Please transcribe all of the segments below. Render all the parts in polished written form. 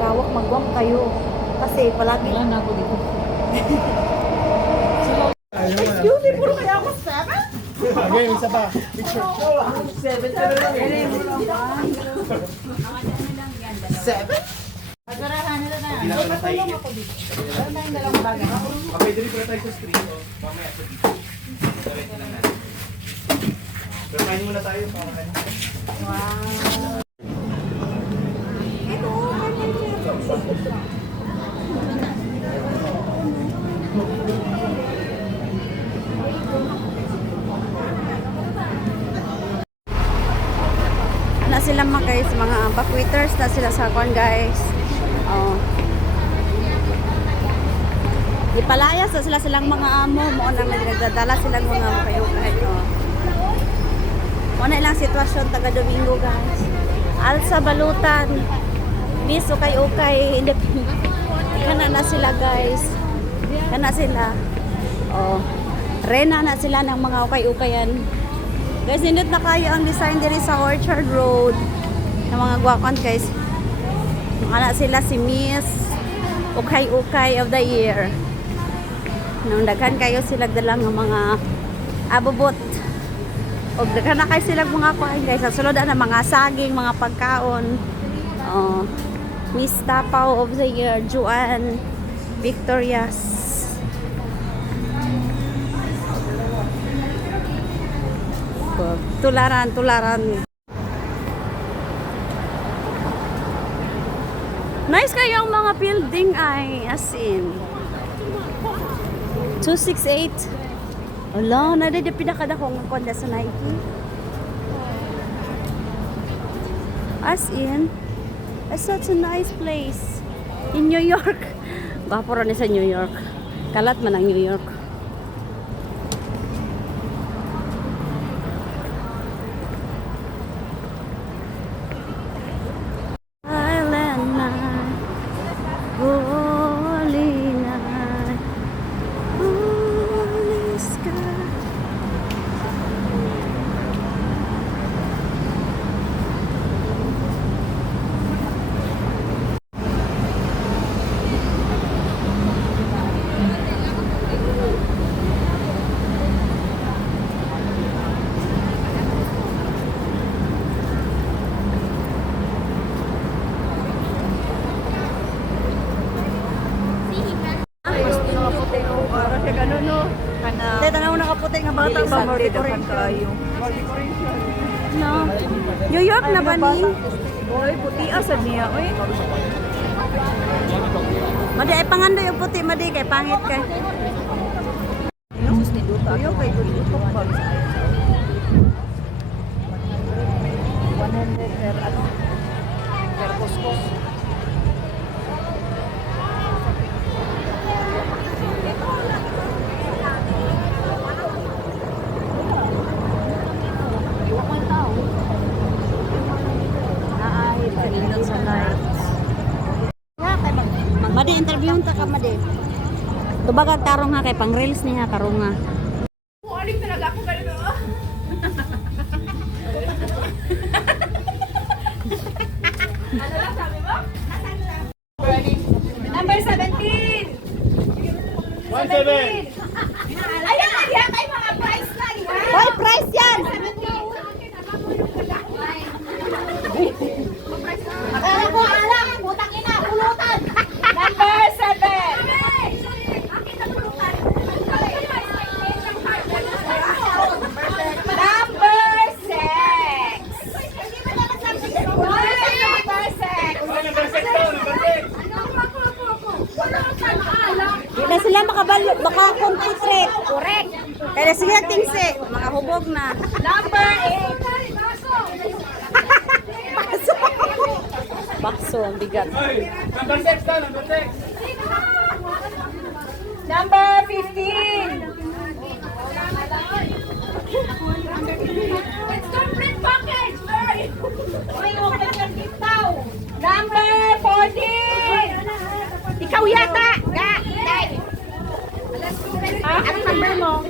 Sarawak, magwam kayo. Kasi palagi... Wala na ako dito. Excuse me, puro kaya ako 7? Okay, isa pa. Picture. 7 Pagkarahan nila na. Patulong ako dito. Meron tayong dalawang bagay. Okay, dali pala tayo sa screen. Mamaya sa dito. Diretso lang natin. Pero kain muna tayo para kain. Wow. Ito, na sila mga guys, mga backwaiters na sila sa kwan guys. Oh. Ipalayas na sila silang mga amo, mo na nagdadala silang mga kayo guys. Oh. Mo na ilang sitwasyon taga Domingo guys. Alsa balutan. Miss ukay-ukay independent. Kana na sila guys. Kana sila. Oh. Rena na sila ng mga ukay-ukayan. Guys, nindot na kayo ang design diri sa Orchard Road ng mga guwakon guys. Mga sila si Miss Ukay-ukay of the Year. Nung daghan kayo sila dalang ng mga abubot. O daghan na kayo sila mga kuhain guys. Sa sulod na mga saging, mga pagkaon. Miss Tapaw of the Year, Juan Victorias. Tularan. Nice kayo ang mga building ay as in 268. Ala, nada di pinakadakong konda sa Nike. As in, it's such a nice place in New York. Bapuro ni sa New York. Kalat man ang New York. Tanaw na kaputi nga bata ba mo kayo. No. New York na ba ni? Oy, puti asad niya, oy. Madi ay pangandoy yung puti madi kay pangit kay. Tuyo kay gusto pa. 100 per ano? Per kuskus. Madi interview ta ka madi. Tubag tarong ha kay pang reels niya karong nga. Aling talaga ako ganito. Ano lang sabi mo? Number 17. 17. Ayan, ayan kay mga price na. Hoy, price yan. Akala ko alak, putang ina, pulutan. Number 7. Di na sila makakonsentrate. Correct. Kaya sige tingse, makahubog na. Number 8. Bakso, ang bigat. Number 6 na, number 6. Number 15. It's complete package. Number 14. Ikaw yata. Anong number mo?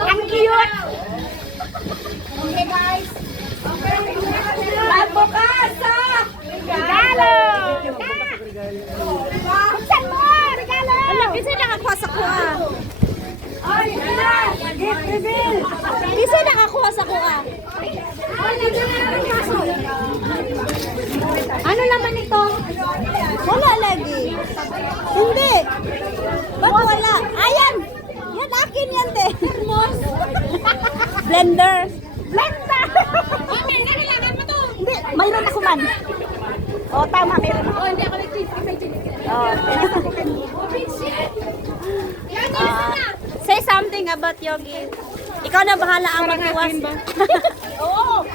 Ang cute. kuha. Isa nakakuha sa kuha. Ano naman ito? Wala lagi. Hindi. Ba't wala? Ayan! Yan akin yan, te. Blender. Blender! Okay, kailangan mo to. Hindi, mayroon ako man. Oh, tama, mayroon ako. Oh, hindi ako nag-cheese. Oh, say something about Yogi. Ikaw na bahala ang magtiwas. Oo.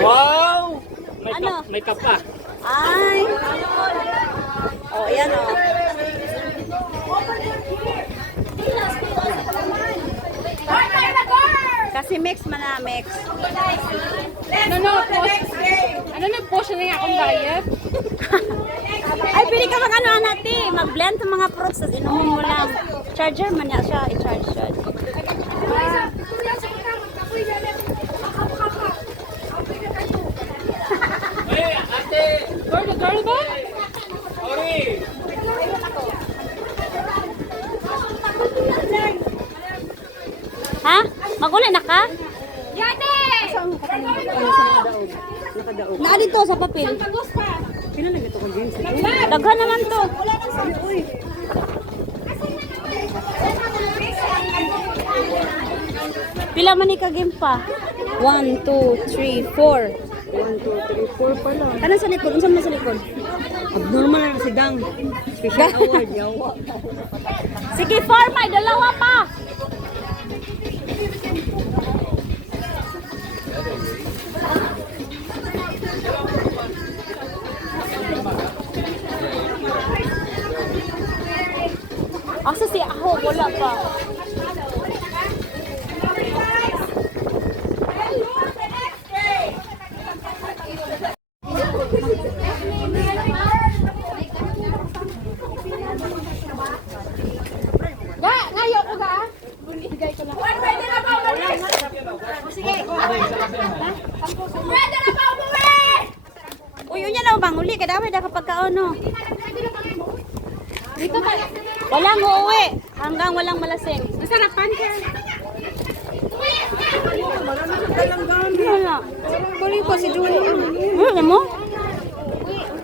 Wow! Ano? May kapa. Ay. Oh, yan oh. Kasi mix man na, mix. Ano nag-post na nga akong diet? Ay, pili ka mag ano, anati. Mag-blend ng mga fruits, tapos inumin mo lang. Charger man niya siya, i-charge siya. Hey, ate! Girl ba? Sorry! Ha? Maguli na ka? Yate! Naa dito sa papel. Daghan naman to. Pila man ni ka-game pa? 1, 2, 3, 4. 1, 2, 3, 4 pala. Ano sa likod? Ano sa likod? Abnormal na si Dang. Special award, yawa. Sige, 4 may dalawa pa. Asa si Aho? Wala pa. Ngayon ko ga? Bigay ko lang. Pwede na ba umuwi? Sige. Pwede na ba umuwi? Uy, yun yan lang bang uli. Kada may kapag kaano. Dito ka. Walang uuwi. Hanggang walang malasing. Masarapan ka. Wala. Balik ko si Julie. Ano mo?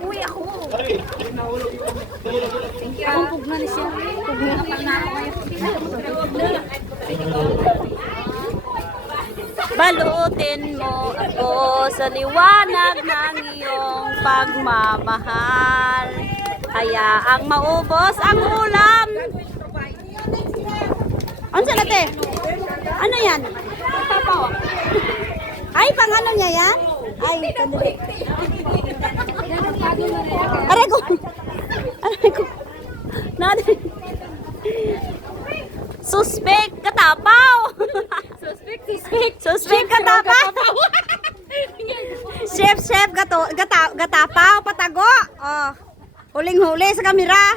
Uwi ako. Ang pugna ni siya. Balutin mo ako sa liwanag ng iyong pagmamahal. Hayaang maubos ang ulam. Ano sa late? Ano yan? Ay, pang ano niya yan? Ay, kandali. Aray ko. Aray ko. Nadi. Suspect katapaw. Suspect katapaw. Chef gatapaw patago. Oh. Huling-huli sa kamera.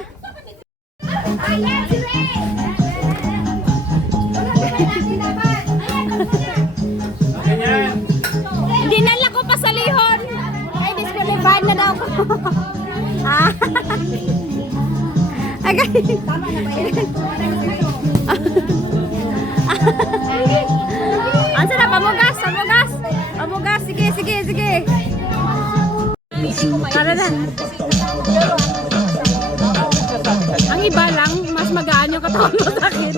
Ganyan! Hindi nala ko pasalihon. Ay, disqualified na daw ko. Ah. Agay. Tama na ba yan? Ang sarap, pamugas, pamugas. Pamugas, sige, sige, sige. Tara na. Ang iba lang, mas magaan yung katawan mo sa akin.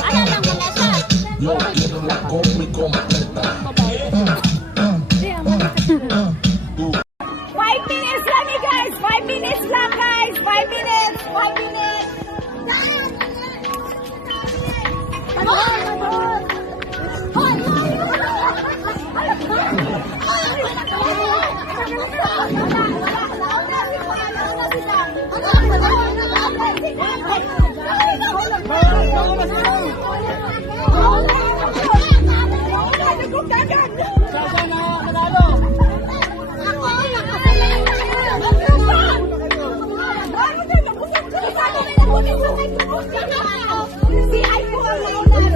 Ano lang muna siya? Yo quiero la combi completa. 5 minutes lang eh, guys. 5 minutes lang, guys. 5 minutes. 5 minutes. Si iPhone ang nauna.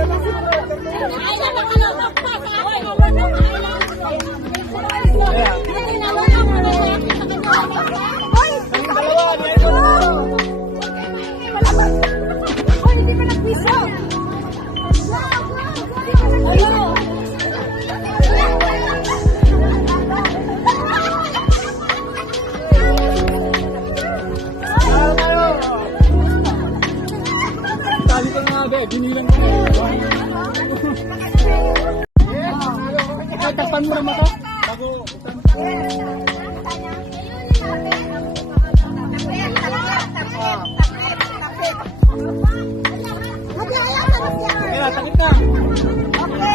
Ay, naman ka na. Takpan mo naman to. Bago buksan. Kaya, takip ka. Tama na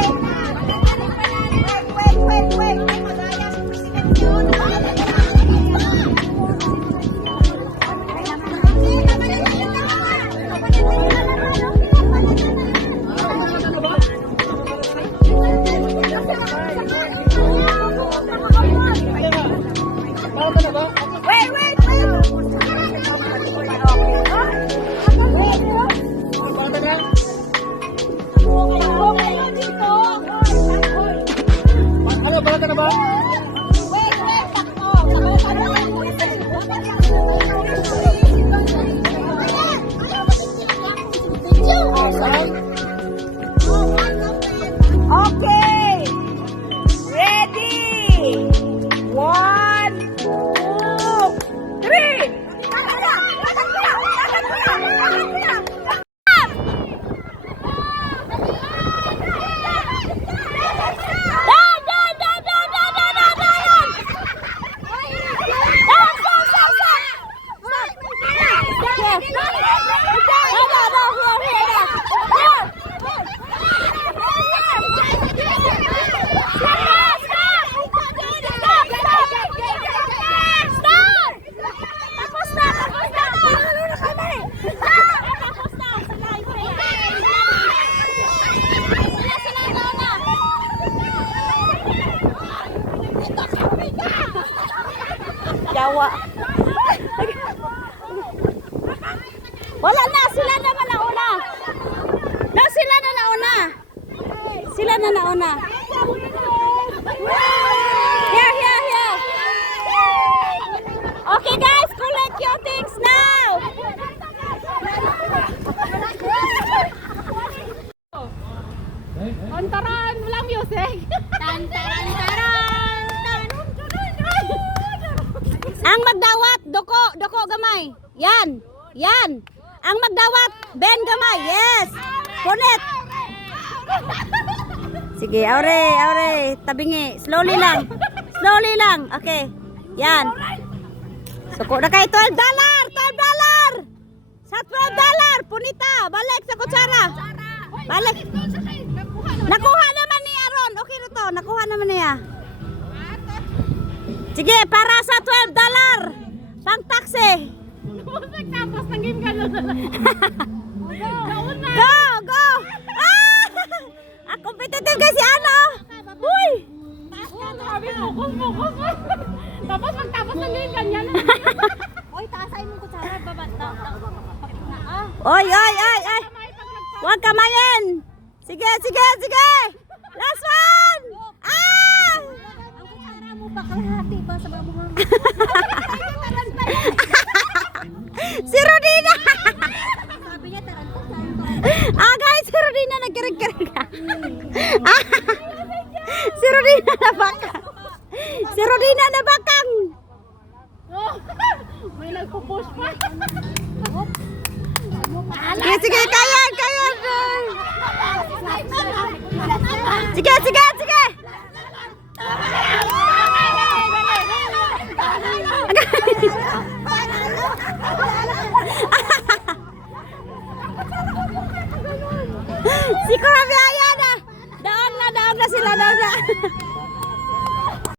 ba? Tama na. Ano, bala na ba? Okay. Ready. 1, 2, 3. Jawa. Wala na, sila naman nauna. No, sila na nauna. Sila na nauna. Here. Okay guys, collect your things now. Ontaran, walang music. Ang magdawat, doko gamay. Yan. Ang magdawat, ben gamay. Yes. Punit. Sige, aure. Tabingi. Slowly lang. Okay. Yan. Suko na kayo $12. $12. Sa $12. Punita. Balik sa kutsara. Balik. Nakuha naman niya Ron. Okay na to. Nakuha naman niya. Sige, para sa $12. Pang taxi. Tapos nang game ka doon. Go! Ah! Ang competitive kasi ano? Uy! Sabi mo, kusmo. Tapos magtapos ng game ganyan. Oy, taasay mo kutsara, babata. Oy! Huwag kamayin! Sige! Last one! Ah! Ang kutsara mo baka hati ba sa babuhang? Si Rodina! Sabi niya tarantog. Guys, si Rodina nagkirig-kirig ka. Si Rodina na bakang. May nagpo-push pa. Sige, kaya. Sige. Si Kurabiyaya na. Daon na sila.